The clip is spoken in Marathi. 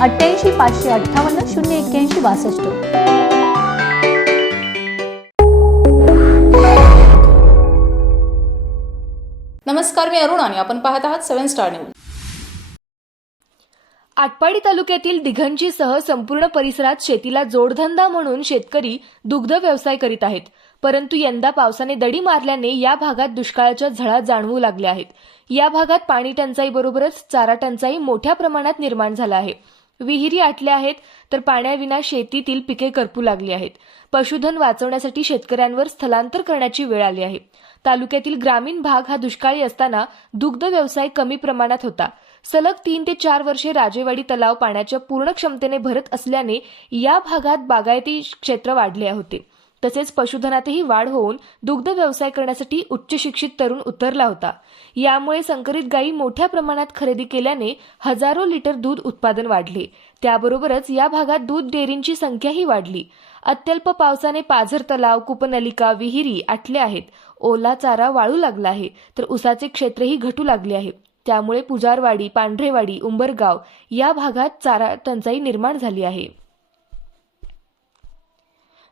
अठ्ठ्याऐंशी पाचशे अठ्ठावन्न शून्य एक्क्याऐंशी बासष्ट. नमस्कार मी अरुण आणि आपण पाहत आहात सेव्हन स्टार न्यूज. आटपाडी तालुक्यातील दिघंचीसह संपूर्ण परिसरात शेतीला जोडधंदा म्हणून शेतकरी दुग्ध व्यवसाय करीत आहेत. परंतु यंदा पावसाने दडी मारल्याने या भागात दुष्काळाच्या झळा जाणवू लागल्या आहेत. या भागात पाणी टंचाईबरोबरच चारा टंचाई मोठ्या प्रमाणात निर्माण झाला आहे. विहिरी आटल्या आहेत तर पाण्याविना शेतीतील पिके करपू लागली आहेत. पशुधन वाचवण्यासाठी शेतकऱ्यांवर स्थलांतर करण्याची वेळ आली आहे. तालुक्यातील ग्रामीण भाग हा दुष्काळी असताना दुग्ध व्यवसाय कमी प्रमाणात होता. सलग तीन ते चार वर्षे राजेवाडी तलाव पाण्याच्या पूर्ण क्षमतेने भरत असल्याने या भागात बागायती क्षेत्र वाढले होते. तसेच पशुधनातही वाढ होऊन दुग्ध व्यवसाय करण्यासाठी उच्च शिक्षित तरुण उतरला होता. यामुळे संकरित गायी मोठ्या प्रमाणात खरेदी केल्याने हजारो लिटर दूध उत्पादन वाढले. त्याबरोबरच या भागात दूध डेअरींची संख्याही वाढली. अत्यल्प पावसाने पाझर तलाव कुपनलिका विहिरी आटल्या आहेत. ओला चारा वाळू लागला आहे तर उसाचे क्षेत्रही घटू लागले आहे. त्यामुळे पुजारवाडी पांढरेवाडी उंबरगाव या भागात चारा टंचाई निर्माण झाली आहे.